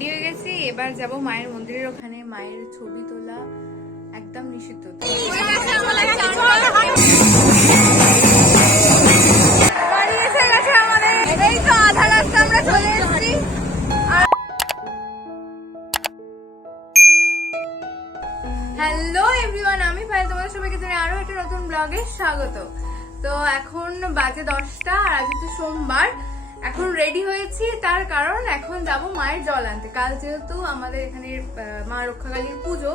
Ready হয়ে গেছি। এবার যাব মায়ের মন্দিরের ওখানে। মায়ের ছবি তোলা একদম নিষিদ্ধ। হ্যালো এভরিওয়ান আমি তোমাদের সবাইকে জানাই আরও একটা নতুন ব্লগে স্বাগত। তো এখন বাজে দশটা আর আজ হচ্ছে সোমবার। এখন রেডি হয়েছি তার কারণ এখন যাব মায়ের জল আনতে। কাল যেহেতু আমাদের এখানে মা রক্ষাকালীর পুজো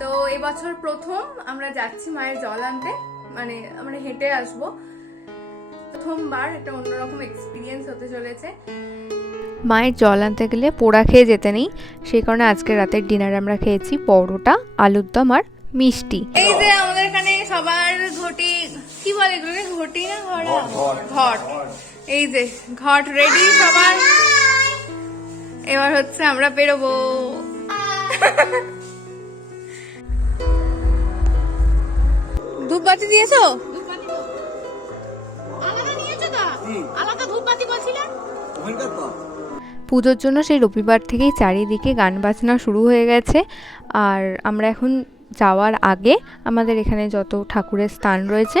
তো এবছর প্রথম আমরা যাচ্ছি মায়ের জল আনতে। মানে আমরা হেঁটে আসব। প্রথমবার একটা অন্যরকম এক্সপিরিয়েন্স হতে চলেছে। মায়ের জল আনতে গেলে পোড়া খেয়ে যেতে নেই। সেই কারণে আজকে রাতের ডিনার আমরা খেয়েছি পরোটা আলুর দম আর মিষ্টি। এই যে আমাদের এখানে সবার ঘটি কি বলে এগুলোকে? ঘটি না ঘড়া ঘট এই যে, ঘট রেডি সবার? এবার হচ্ছে আমরা বেরোবো। ধূপবাতি দিয়েছ? পুজোর জন্য সেই রবিবার থেকেই চারিদিকে গান বাজনা শুরু হয়ে গেছে। আর আমরা এখন যাওয়ার আগে আমাদের এখানে যত ঠাকুরের স্থান রয়েছে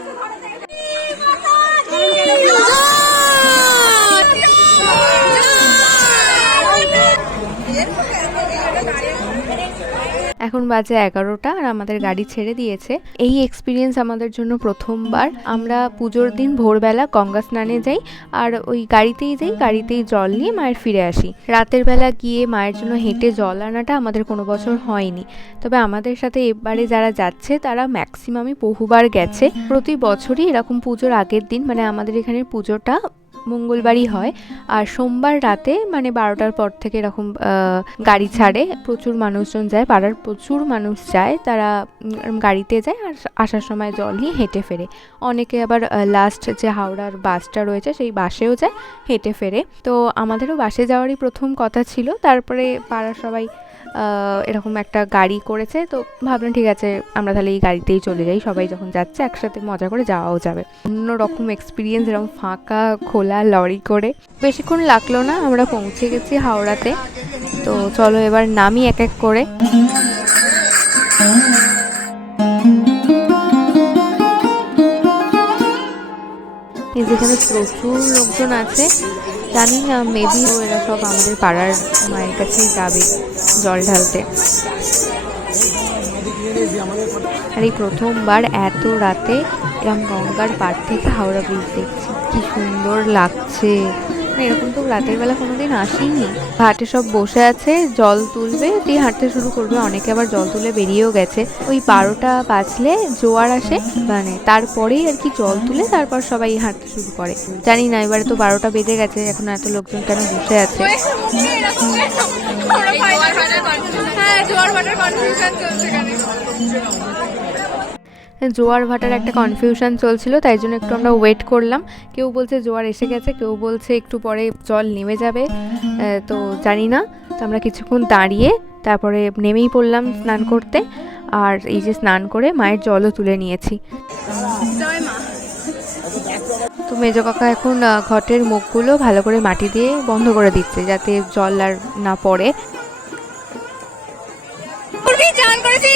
绿 洲 এখন বাজে এগারোটা আর আমাদের গাড়ি ছেড়ে দিয়েছে। এই এক্সপিরিয়েন্স আমাদের জন্য প্রথমবার। আমরা পুজোর দিন ভোরবেলা গঙ্গা স্নানে যাই আর ওই গাড়িতেই যাই, গাড়িতেই জল নিয়ে মায়ের ফিরে আসি। রাতের বেলা গিয়ে মায়ের জন্য হেঁটে জল আনাটা আমাদের কোনো বছর হয়নি। তবে আমাদের সাথে এবারে যারা যাচ্ছে, তারা ম্যাক্সিমামই বহুবার গেছে। প্রতি বছরই এরকম পুজোর আগের দিন মানে আমাদের এখানের পুজোটা মঙ্গলবারই হয়। আর সোমবার রাতে মানে বারোটার পর থেকে এরকম গাড়ি ছাড়ে। প্রচুর মানুষজন যায়, পাড়ার প্রচুর মানুষ যায়। তারা গাড়িতে যায় আর আসার সময় জল নিয়ে হেঁটে ফেরে। অনেকে আবার লাস্ট যে হাওড়ার বাসটা রয়েছে, সেই বাসেও যায় হেঁটে ফেরে। তো আমাদেরও বাসে যাওয়ারই প্রথম কথা ছিল। তারপরে পাড়ার সবাই এরকম একটা গাড়ি করেছে, তো ভাবলাম ঠিক আছে, আমরা তাহলে এই গাড়িতেই চলে যাই, সবাই যখন যাচ্ছে একসাথে মজা করে যাওয়াও যাবে। অন্য রকম এক্সপিরিয়েন্স এরকম ফাঁকা, খোলা লরি করে। বেশিক্ষণ লাগল না, আমরা পৌঁছে গেছি হাওড়াতে। তো চলো এবার নামি এক এক করে। যেখানে প্রচুর লোকজন আছে জানি না মেবি এরা সব আমাদের পাড়ার মায়ের কাছেই যাবে জল ঢালতে। আর এই প্রথমবার এত রাতে এরকম গঙ্গার পাড় থেকে হাওড়া ব্রিজ দেখছি। কি সুন্দর লাগছে। এরকম তো রাতের বেলা কোনোদিন আসেনি। ঘাটে সব বসে আছে, জল তুলবে দিয়ে হাঁটতে শুরু করবে, অনেকে আবার জল তুলে বেরিয়েও গেছে। ওই বারোটা বাজলে জোয়ার আসে মানে তারপরেই আর কি জল তুলে তারপর সবাই হাঁটতে শুরু করে। জানি না, এবারে তো বারোটা বেজে গেছে, এখন এত লোকজন কেন বসে আছে? হ্যাঁ জোয়ার ভাটার কনফিউশন চলছে জোয়ার ভাটার একটা কনফিউশন চলছিল, তাই জন্য একটু আমরা ওয়েট করলাম। কেউ বলছে জোয়ার এসে গেছে, কেউ বলছে একটু পরে জল নেমে যাবে তো জানি না। তো আমরা কিছুক্ষণ দাঁড়িয়ে তারপরে নেমেই পড়লাম স্নান করতে, আর এই যে স্নান করে মায়ের জলও তুলে নিয়েছি। তো মেজ কাকা এখন ঘটের মুখগুলো ভালো করে মাটি দিয়ে বন্ধ করে দিচ্ছে, যাতে জল আর না পড়ে। করেছি?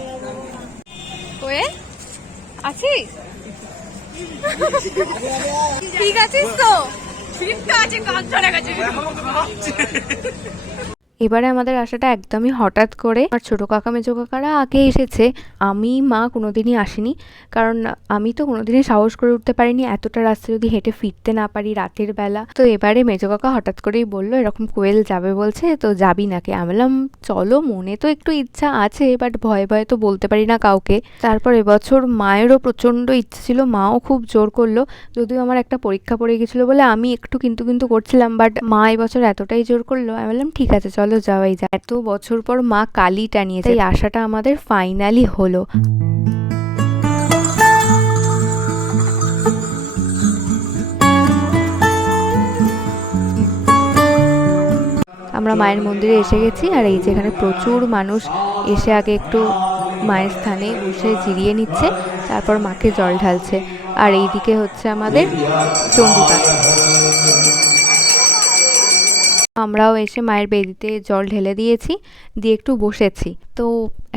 আছিস ঠিক আছিস তো ঠিক আছে কাজ চলে গেছে এবারে আমাদের আসাটা একদমই হঠাৎ করে। আর ছোটো কাকা, মেজো কাকারা আগে এসেছে। আমি, মা কোনোদিনই আসিনি। কারণ আমি তো কোনোদিনই সাহস করে উঠতে পারিনি। এতটা রাস্তা যদি হেঁটে ফিরতে না পারি রাতের বেলা। তো এবারে মেজো কাকা হঠাৎ করেই বলল, এরকম কোয়েল যাবে বলছে, তো যাবি নাকি? আমি বললাম, চলো, মনে তো একটু ইচ্ছা আছে বাট ভয়ে ভয়ে তো বলতে পারি না কাউকে। তারপর এবছর মায়েরও প্রচণ্ড ইচ্ছে ছিল, মাও খুব জোর করল। যদিও আমার একটা পরীক্ষা পড়ে গেছিল বলে আমি একটু কিন্তু কিন্তু করছিলাম বাট মা এবছর এতটাই জোর করল। আমি বললাম, ঠিক আছে, চলো। যাওয়াই যায় এত বছর পর মা কালী টানিয়েছে। এই আশাটা আমাদের ফাইনালি হলো। আমরা মায়ের মন্দিরে এসে গেছি, আর এই যেখানে প্রচুর মানুষ এসে আগে একটু মায়ের স্থানে বসে জিরিয়ে নিচ্ছে, তারপর মাকে জল ঢালছে। আর এইদিকে হচ্ছে আমাদের চণ্ডীপাঠ। আমরাও এসে মায়ের বেদিতে জল ঢেলে দিয়েছি দিয়ে একটু বসেছি। তো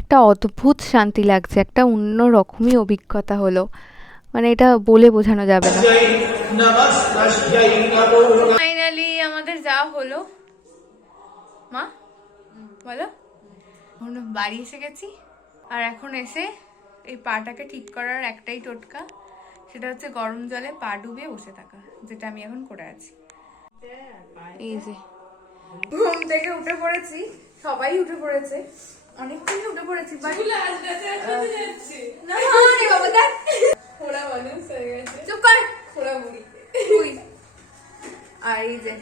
একটা অদ্ভুত শান্তি লাগছে একটা অন্য রকমই অভিজ্ঞতা হলো। মানে এটা বলে বোঝানো যাবে না। ফাইনালি আমাদের যা হলো। মা বলো। এখন বাড়ি এসে গেছি আর এখন এসে এই পাটাকে ঠিক করার একটাই টোটকা সেটা হচ্ছে গরম জলে পা ডুবিয়ে বসে থাকা যেটা আমি এখন করে আছি। এই যে। ঘুম থেকে উঠে পড়েছি সবাই উঠে পড়েছে অনেকক্ষণই উঠে পড়েছি আরে। চুপ কর। এই যে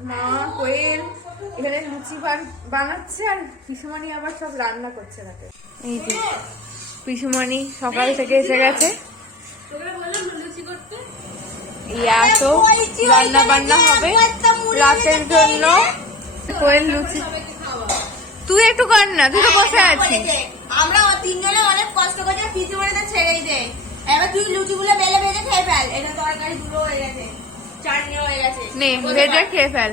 মা কোয়েল এখানে লুচি বান- বানাচ্ছে আর পিসুমণি আবার সব রান্না করছে রাতে। এই যে পিসুমণি! সকাল থেকে এসে গেছে। ইয়া তো রান্না বান্না হবে রাতের জন্য। কোয়েল লুচি। তুই একটু কর না তুই তো বসে আছিস। আমরা তিনজনে অনেক কষ্ট করে পিছু ছেড়েই দে। এবার তুই লুচিগুলো বেলে বেলে খেয়ে ফেল। এটা তরকারি দুটো হয়ে গেছে চাটনি হয়ে গেছে। নে ভেজে খেয়ে ফেল।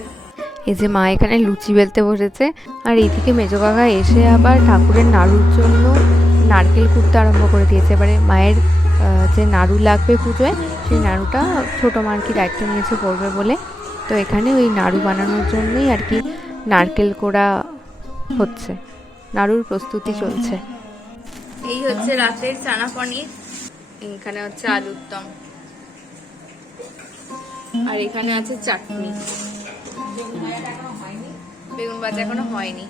এই যে মা এখানে লুচি বেলতে বসেছে আর এইদিকে মেজো কাকা এসে আবার ঠাকুরের নাড়ুর জন্য নারকেল কুটতে আরম্ভ করে দিয়েছে। এবারে মায়ের যে নাড়ু লাগবে পুজোয় সেই নাড়ুটা ছোটো মা আর কি দায়িত্ব নিয়েছে করবে বলে তো এখানে ওই নাড়ু বানানোর জন্যই আর কি নারকেল কোড়া হচ্ছে। নাড়ুর প্রস্তুতি চলছে। এই হচ্ছে রাতের চানা পনির, এখানে হচ্ছে আলুর দম। আর এখানে আছে চাটনি। বেগুন ভাজা এখনও হয়নি।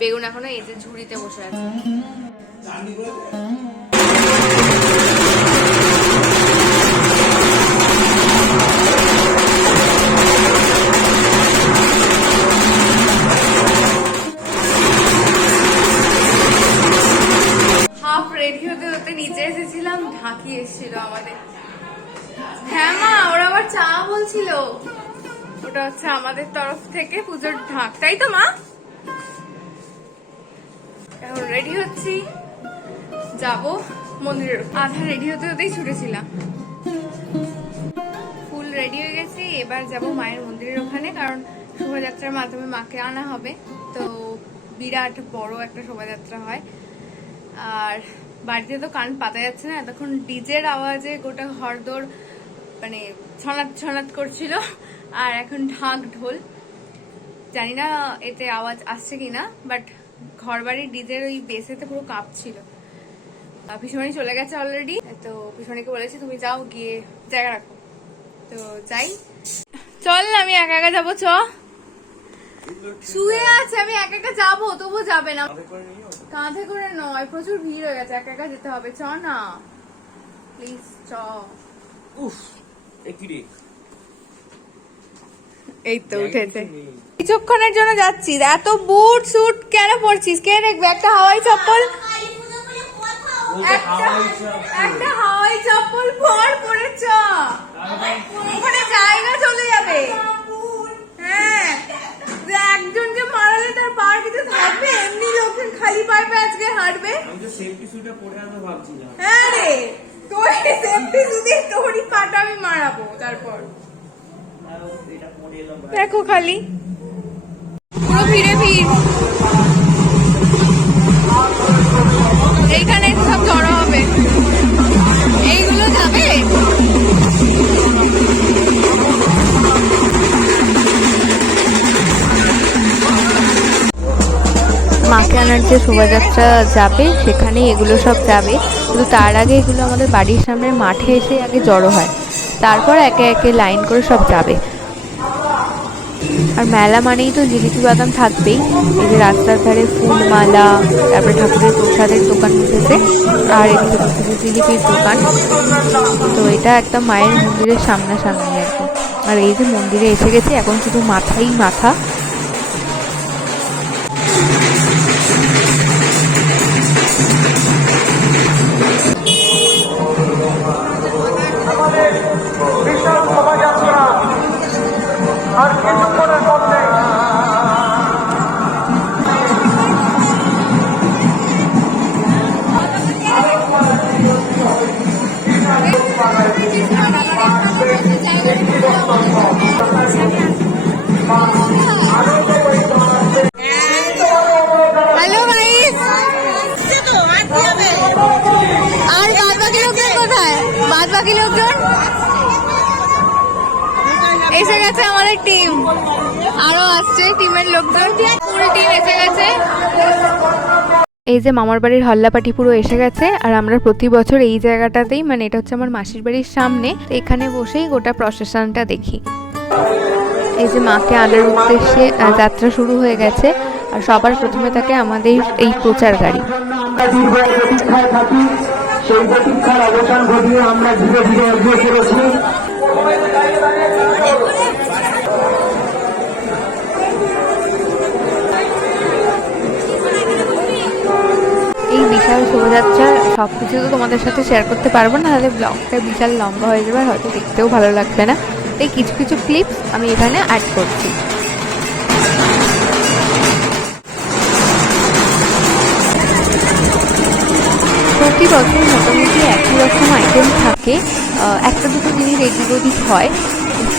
বেগুন এখনও এই যে ঝুড়িতে বসে আছে। ঢাকি এসেছিল আমাদের। হ্যাঁ মা, ওরা আবার চা বলছিল। ওটা হচ্ছে আমাদের তরফ থেকে পুজোর ঢাক, তাই তো মা? এখন রেডি হচ্ছি। যাব মন্দিরে আধা রেডি হতে হতেই ছুটেছিলাম। ফুল রেডি হয়ে গেছি, এবার যাব মায়ের মন্দিরের ওখানে, কারণ শোভাযাত্রার মাধ্যমে মাকে আনা হবে। তো বিরাট বড় একটা শোভাযাত্রা হয়। আর বাড়িতে তো কান পাতা যাচ্ছে না। তখন ডিজের আওয়াজে গোটা ঘরদোর মানে ছনাত ছনাত করছিল, আর এখন ঢাক ঢোল। জানি না এতে আওয়াজ আসছে কিনা বাট ঘর বাড়ির ডিজের ওই বেসেতে পুরো কাঁপছিল। পিসুমণি চলে গেছে অলরেডি তো পিসুমণিকে বলেছি, তুমি যাও গিয়ে জায়গা রাখো। তো যাই। চল, আমি একা একা যাব, চ। শুয়ে আছে আমি একা একা যাব তবু যাবে না। কাঁধে করে নয় প্রচুর ভিড় হয়ে গেছে একা একা যেতে হবে। চ না। প্লিজ চ। উফ একই রে? এই তো উঠেছে। কিছুক্ষণের জন্য যাচ্ছি। এত বুট সুট কেন পরছিস? কে দেখবে? একটা হাওয়াই চপ্পল? একটা একটা হাওয়াই চপ্পল পর পরে চ ওখানে জায়গা চলে যাবে। সেফটি ভাবছিলাম। হ্যাঁ রে, তোর সেফটি স্যুটে তোরই পাটা আমি মারাবো তারপর। দেখো খালি। পুরো এইখানে কেদারনাথ যে শোভাযাত্রা যাবে, সেখানেই এগুলো সব যাবে। কিন্তু তার আগে এগুলো আমাদের বাড়ির সামনের মাঠে এসে আগে জড়ো হয়। তারপর একে একে লাইন করে সব যাবে। আর মেলা মানেই তো জিলিপি বাদাম থাকবেই। এই যে রাস্তার ধারে ফুলমালা, তারপরে ঠাকুরের প্রসাদের দোকান বসেছে। আর এদিকে জিলিপির দোকান। তো এটা একটা মায়ের মন্দিরের সামনাসামনি আর কি। আর এই যে মন্দিরে এসে গেছে, এখন শুধু মাথাই মাথা। বাকি লোকজন এসে গেছে আমাদের টিম আরও আসছে টিমের লোকজন। ফুল টিম এসে গেছে। এই যে মামার বাড়ির হল্লাপাটি পুরো এসে গেছে, আর আমরা প্রতি বছর এই জায়গাটাতেই মানে এটা হচ্ছে আমার মাসির বাড়ির সামনে, এখানে বসেই গোটা প্রসেশনটা দেখি। এই যে মাকে আনার উদ্দেশ্যে যাত্রা শুরু হয়ে গেছে, আর সবার প্রথমে থাকে আমাদের এই প্রচার গাড়ি। সেই প্রতীক্ষার অবসান ঘটিয়ে আমরা ধীরে ধীরে এগিয়ে চলেছি। এই শোভাযাত্রা সব কিছু তো তোমাদের সাথে শেয়ার করতে পারব না, তাহলে ব্লগটা বিশাল লম্বা হয়ে যাবে হয়তো দেখতেও ভালো লাগবে না। তাই কিছু কিছু ক্লিপস আমি এখানে অ্যাড করছি। প্রতি বছর মোটামুটি একই রকম আইটেম থাকে। একটা দুটো জিনিস এদিক ওদিক হয়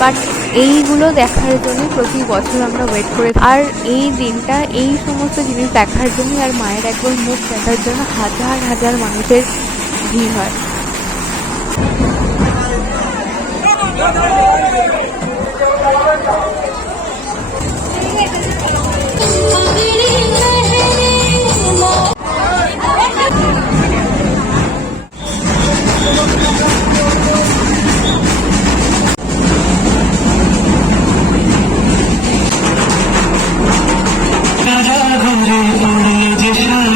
বাট এইগুলো দেখার জন্য প্রতি বছর আমরা ওয়েট করে আর এই দিনটা, এই সমস্ত জিনিস দেখার জন্য আর মায়ের একবার মুখ দেখার জন্য হাজার হাজার মানুষের ভিড় হয়। সব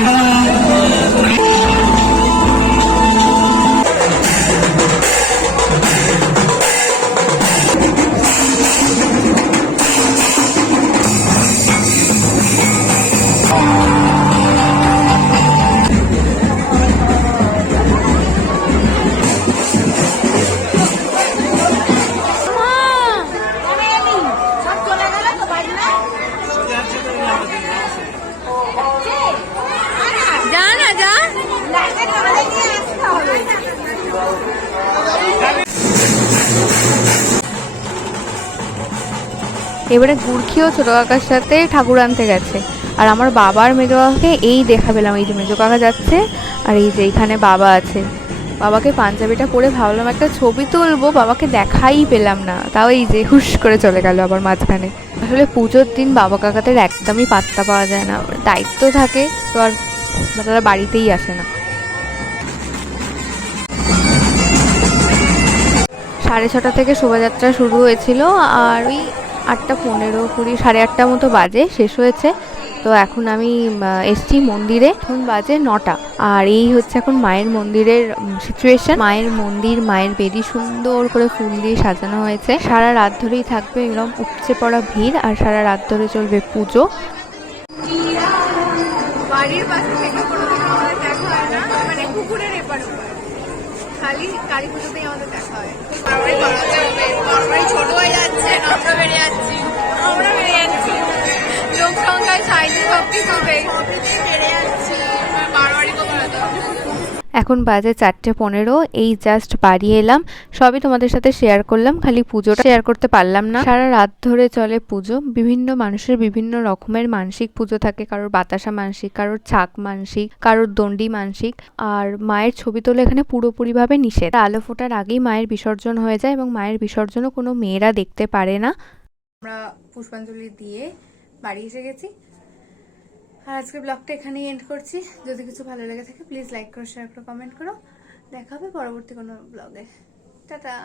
এবারে গুড়খিও ছোটো কাকার সাথে ঠাকুর আনতে গেছে। আর আমার বাবার মেজো কাকাকে এই দেখা পেলাম, এই যে মেজো কাকা যাচ্ছে, আর এই যে এইখানে বাবা আছে। বাবাকে পাঞ্জাবিটা পরে ভাবলাম, একটা ছবি তুলবো, বাবাকে দেখাই পেলাম না। তাও এই যে হুশ করে চলে গেল আবার মাঝখানে। আসলে পুজোর দিন বাবা কাকাদের একদমই পাত্তা পাওয়া যায় না দায়িত্ব থাকে, তো আর তারা বাড়িতেই আসে না। সাড়ে ছটা থেকে শোভাযাত্রা শুরু হয়েছিল আর ওই আটটা পনেরো কুড়ি, সাড়ে আটটা মতো বাজে, শেষ হয়েছে। তো এখন আমি এসছি মন্দিরে। এখন বাজে নটা। আর এই হচ্ছে এখন মায়ের মন্দিরের সিচুয়েশন মায়ের মন্দির, মায়ের বেদি সুন্দর করে ফুল দিয়ে সাজানো হয়েছে। সারা রাত ধরেই থাকবে এরকম উপচে পড়া ভিড় আর সারা রাত ধরে চলবে পুজো। বাড়ির পাশে খালি কালী পুজোতেই আমাদের দেখা হয়। ছোট হয়ে যাচ্ছে আমরা বেড়ে যাচ্ছি। আমরা বেড়ে যাচ্ছি। লোক সংখ্যায় সাইজে সব সবকিছুই বেড়ে যাচ্ছে। করাতে হবে এখন বাজে চারটে পনেরো, এই জাস্ট বাড়ি এলাম। সবই তোমাদের সাথে শেয়ার করলাম, খালি পুজোটা শেয়ার করতে পারলাম না। সারা রাত ধরে চলে পুজো। বিভিন্ন মানুষের বিভিন্ন রকমের মানসিক পুজো থাকে। কারোর বাতাসা মানসিক, কারোর ছাক মানসিক, কারোর দণ্ডি মানসিক। আর মায়ের ছবি তোলা এখানে পুরোপুরিভাবে নিষেধ। আলো ফোটার আগেই মায়ের বিসর্জন হয়ে যায় এবং মায়ের বিসর্জনও কোনো মেয়েরা দেখতে পারে না। আমরা পুষ্পাঞ্জলি দিয়ে বাড়ি এসে গেছি। আর আজকে ব্লগটা এখানেই এন্ড করছি। যদি কিছু ভালো লেগে থাকে প্লিজ লাইক করো শেয়ার করো কমেন্ট করো। দেখা হবে পরবর্তী কোনো ব্লগে টাটা!